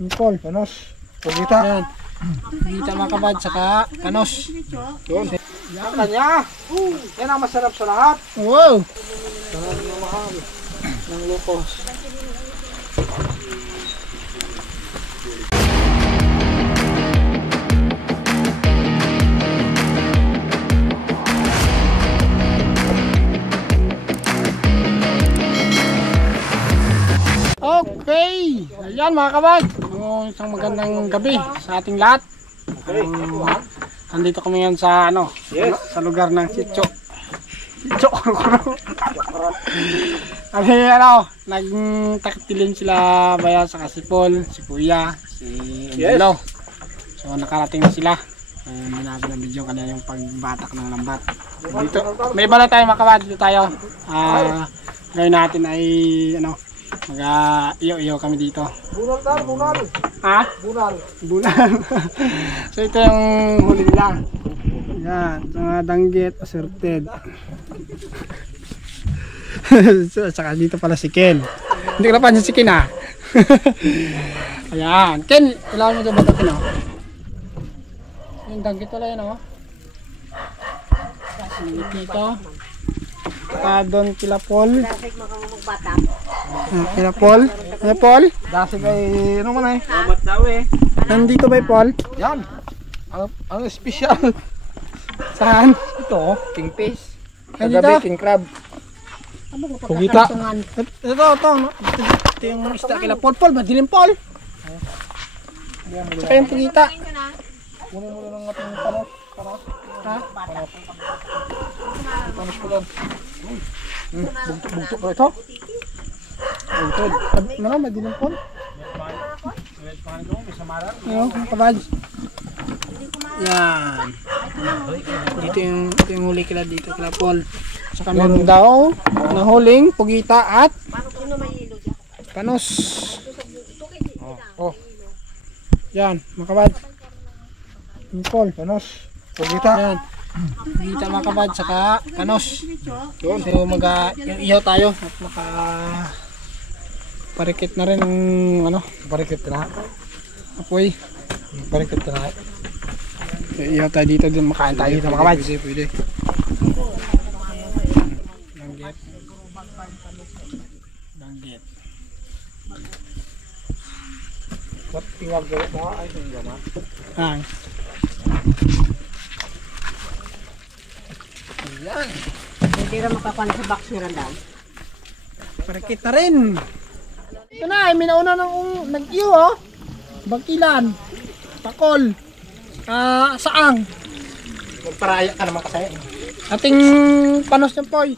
Nicole, panos. Pugita. Yan. Pugita mga kabad, saka panos. Yun. Yan kanya. Yan ang masarap sa lahat. Wow! Sarap na mahal. Ng lupos. Okay! Ayan mga kabad. Isang magandang gabi sa ating lahat. Okay. Andito kami ngayon sa Yes. sa lugar ng Sitio. Sitio Kurukuro. Nagtaktilin sila Baya sa si Paul, si Kuya, si Angelo. So nakarating na sila. Hindi natin ang video kanina yung pagbatak ng lambat. Dito, may iba na tayo mga kabad. Dito tayo. Gawin natin ay mag-iyo-iyo kami dito. Bunal tal, bunal. Ha? Bunal. Bunal. So ito yung huli nila. Yan, mga danggit assorted. So, saka dito pala si Ken. Hindi ko napansin si Ken ha. Ayan. Ken, kailangan mo dyan batapin o. Yung danggit pala yan o. Sinigit dito. Saka doon kila Paul. Kila Paul. Kila Paul. Dasig ay ano man eh. Salamat daw eh. Nandito ba yung Paul? Yan. Ang special. Saan? Ito, kingfish. Nandito? Kagabi, king crab. Pugita. Ito. Ito yung isda kila Paul. Paul, madilim Paul. Saka yung pugita. Kunin mo lang ng ating panos. Panos. Ha? Panos ko lang. Bugtok ba ito? Bugtod. Madilim Paul. Ayun, kabad. Yan. Ito yung huli kila dito kila Paul. Saka meron daw na huling pugita at panos. Oh. Yan, makabad. Nicole, panos. Pugita. Yan. Pugita mga kabad, saka panos. Yun. So mag-ihaw tayo at parikit na rin ang Parikit na. apoy. Parikit na. So, ihaw tayo dito din, makain tayo dito mga kabad. Pwede. Danggit. Ba't tiwag gawin mo? Ay, hindi gama. Ah. Yan. Hindi rin makakuha sa box ni Randall. Parikit na rin. Ito na, may nauna nang nag-iyo oh. Bangkilan, takol, saang. Magparaya ka naman kasi. Ating panos niyan poy.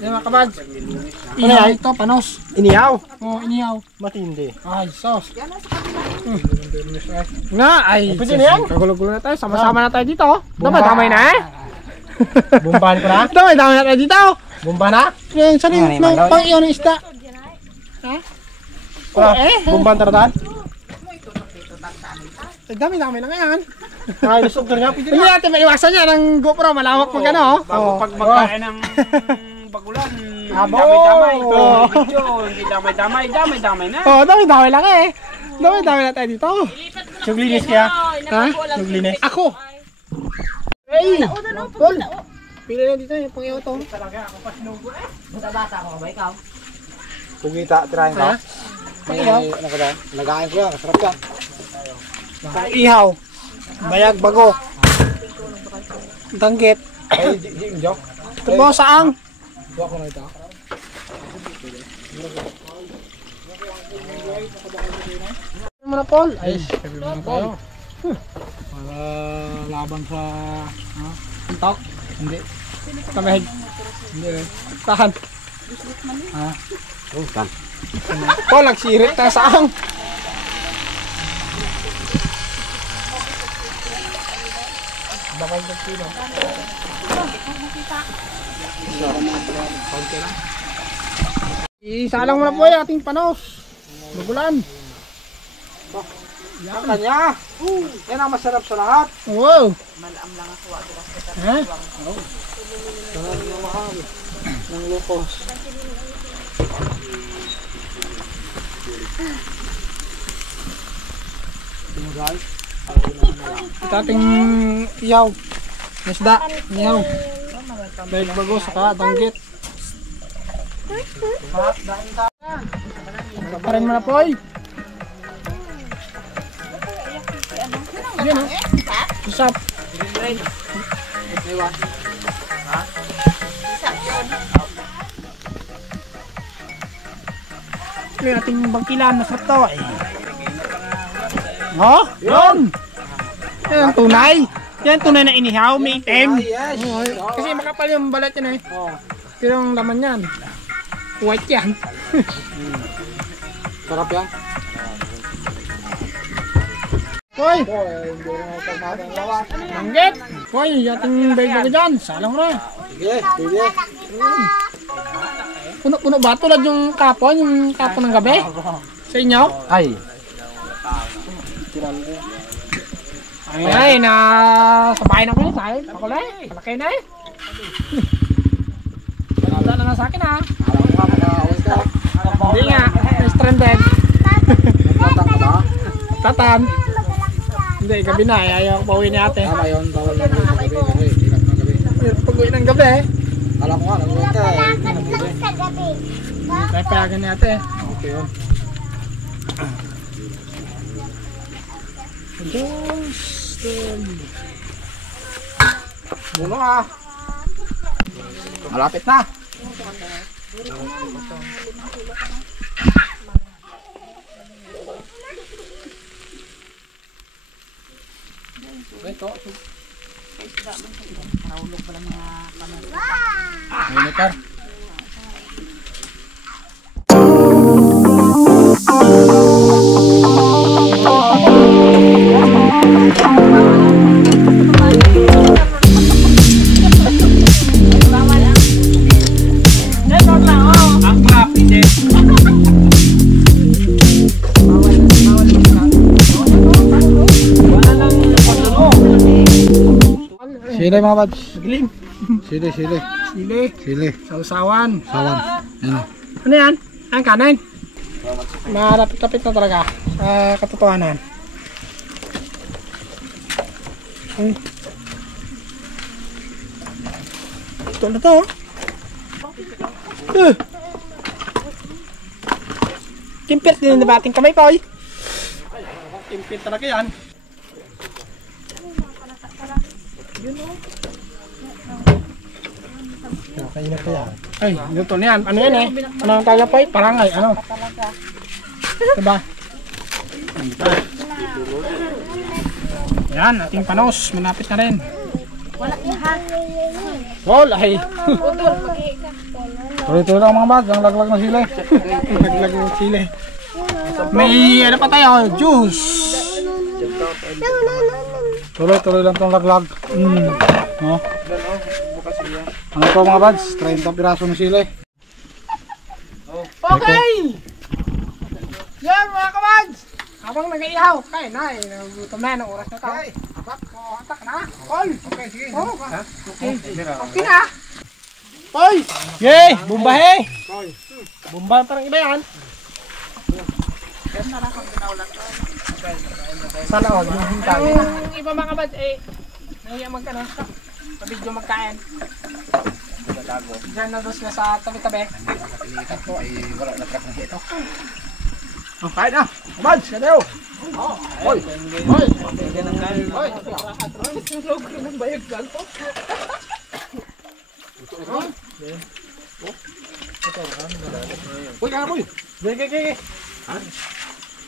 Yan mga kabad. Inihaw ito, panos. Inihaw. Oo, inihaw. Matindi. Ay, sos. Nga, ay. Pwede na yan? Kagulo-gulo na tayo. Sama-sama na tayo dito. Damay na eh. Bumbahan ko na? Damay na tayo dito. Bumba na? Yan, saan yung pang-iyo ng isda? Ha? Bumbahan taratan? Dami-dami lang yan. Ay, lusog na niya. Pwede Hindi natin maiwasan yan ng GoPro. Malawak pag ano. Bago pag magkain ng bagulan, Abo! damay-damay. Ito, video, hindi damay-damay na. Oo, dami-dami lang eh. Dami-dami na tayo dito. Suglinis kaya? Ha? Suglinis. Ako! Hey! Paul! Pili na dito yung pang-iyo to. Bata ko ba ikaw? Pugita, tirahin ka. Ha? May ano ka ba? Lagain ko yan, masarap yan. Ihaw. Bayag bago. Danggit. Ay, di joke. Ito po saang. Huwag ko na ito. Ano mo na Paul? Ay, Sabi mo na tayo. Para laban sa... antok. Hindi. Kamahig. Hindi eh. Tahan. Ha? Oh, tan. Paul, nagsirit na saang. Bakal ng kilo. Isalang mo na po yung ating panos. Magulan. Yan kanya. Yan ang masarap sa lahat. Wow. Ha? Sarap na mahal. Ng lupos. Ito ating iyaw. Isda, iyaw. Dahil bago saka danggit. Parin mo na po ay. Yan o. Usap. Ito yung ating bangkilan. Masarap to eh. Oh, yun! Yan ang tunay. Yan tunay na inihaw, may itim. Kasi makapal yung balat yan eh. Pero ang laman yan, white yan. Sarap yan. Hoy! Manggit! Hoy, ating baby ko dyan. Salang mo na. Sige, sige. Puno-puno ba? Tulad yung kapon ng gabi? Sa inyo? Ay. Ay, na sabay na ko yun. Ako na eh. Malaki na eh. Wala na sa akin ha. Alam ko nga, mag-aaway ka. Hindi nga. Stranded. Tatang ka ba? Tatan. Hindi, gabi na. Ayaw ko pauwi ni ate. Tama yun, bawal na gabi. Ikat na gabi. Pag-uwi ng gabi eh. Alam ko nga, nag-uwi ka eh. Kaya payagan ni ate. Okay yun. Puno ah. Malapit na. Militar. Sili mga bads. Naglim. Sili, sili. Sili. Sili. Sausawan. Sawan. Yan o. Ano yan? Ang kanin? Malapit-lapit na talaga sa katotohanan. Ito na to. Kimpit din na bating kamay pa oy. Kimpit talaga yan. Kain na kaya. Ay, luto na yan. Ano yan eh? Ano ang tawag po? Parangay. Ano? Diba? Yan, ating panos. Malapit na rin. Wala ay. Tuloy-tuloy lang mga bads. Ang laglag na sili. Naglag ng sili. May ano pa tayo? Juice. Tuloy-tuloy lang itong laglag. No? Ano po mga bads? 30 piraso ng sili. Okay! Yan mga kabads! Habang nag-iihaw, kain na eh. Nagutom na, ng oras na tao. Atak na. Call! Okay, sige. Okay na. Hoy! Yay! Bumbahe! Bumba parang iba yan. Sana all, yung hintay. Yung iba mga kabads eh, nahiya magkano. Pabidyo magkain. Diyan na dos na sa tabi-tabi. Ito po ay wala na truck na ito. Oh, kain na! Mads, kadayo! Hoy! Hoy! Hoy! Ng bayag ganto? Uy, kaya boy! Gege!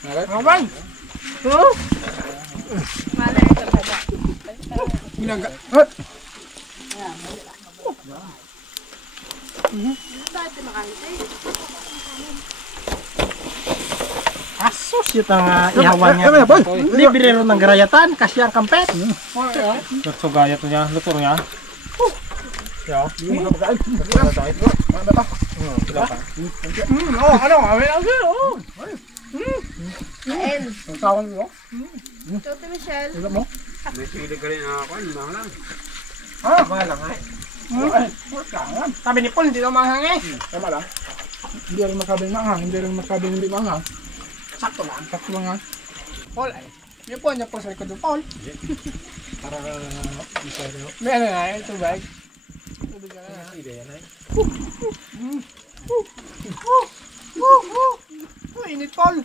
Mga bang! Ito? Minaga! Hot! Asus ito nga ihawan niya. Libre ron ng garayatan, kasi ang kampet. Luto gayat niya, luto niya. Oh, ano? Ang tawon mo? Chote Michelle. Tignan mo? May sili ka rin ako, mahal lang. Ah, mahal lang Sabi ni Paul, hindi daw manghang eh. Tama lang. Hindi rin makabing manghang, hindi rin makabing hindi manghang. Sakto lang. Sakto lang ha. Paul, ay. Yan po sa likod ng Paul. Para isa rin. May ano na, yung tubig. Tubig ka na. Init, Paul.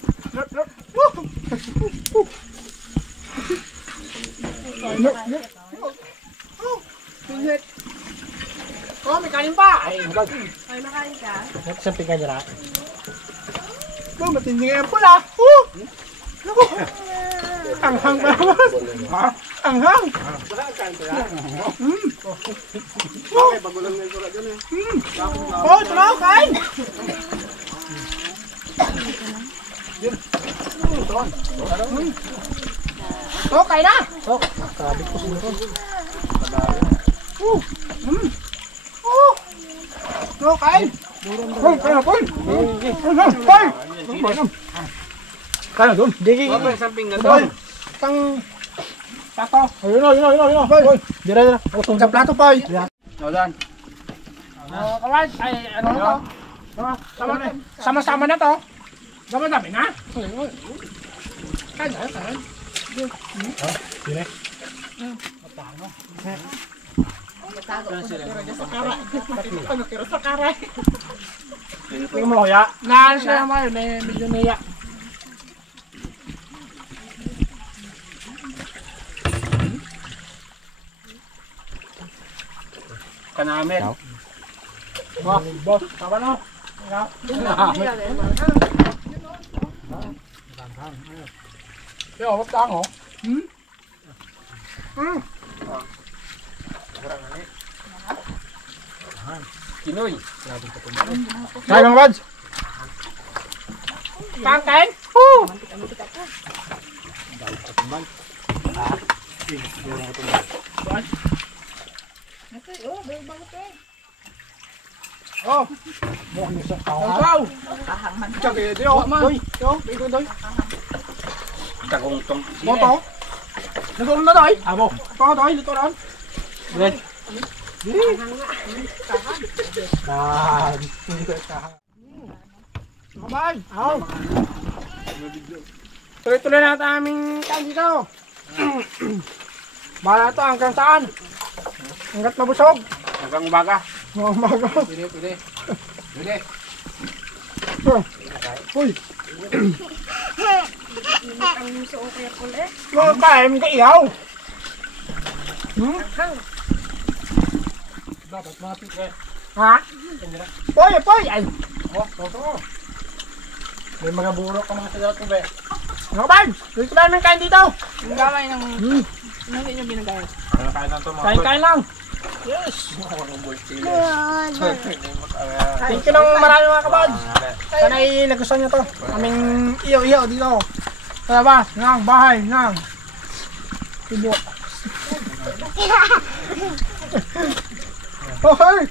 Init. Oh, may kanin pa. Ay, magag. Ay, makain ka? Samping ka nila. Oh, matindi nga yan pula. Naku. Anghang pa naman. Ha? Anghang. Bakit? Pagulang na yung sura dyan eh. Oh, ito na ako, kain. Oh, kain na. Oh, sabi ko sino. Oh, kain. Paul, kaya na, Paul. Paul! Kaya na doon. Bakit samping na doon? Tang tato. Ayun na. Paul. Dira. Sa plato, Paul. O, Dan. Kawan, ay ano na to? Sama-sama na to. Sama-sama na. Kain na, kain. Dire. Ano kira sa karay? Tingnan mo kaya. Naan siya naman yun, medyo naiyak. Kanamit. Boss, tama na. Yo, wag tang oh. Kinoy. Kaya mga buds. Kain? Oh. Mo ni sa tao. Ikaw! Tsaka ito yo. Hoy, yo, bigo doy. Tagong tong. Moto? Nagulong na doy? Amo. Pango doy, luto ron? Red. Ah, Kabay! Aw! Tuloy-tuloy na natin aming kain dito. Bahala to hanggang saan? Hanggat mabusog. Hanggang umaga. Mga umaga. Pwede. Uy! Ang muso o kaya pula. Mga kain ka iyaw. dapat mati eh. Ha? Poy! Ay! Oh, toto. May mga burok ka mga sa ko be. Mga kabay! Tuloy ko namin kain dito. Ang gaway ng... Hindi nyo ginagawin. Kain na to mga Kain-kain lang. Yes. Thank you ng marami mga kabad. Sana ay nagustuhan nyo to. Aming iyo-iyo dito. Sa labas, ng bahay, ng Tibo. Oh, hey!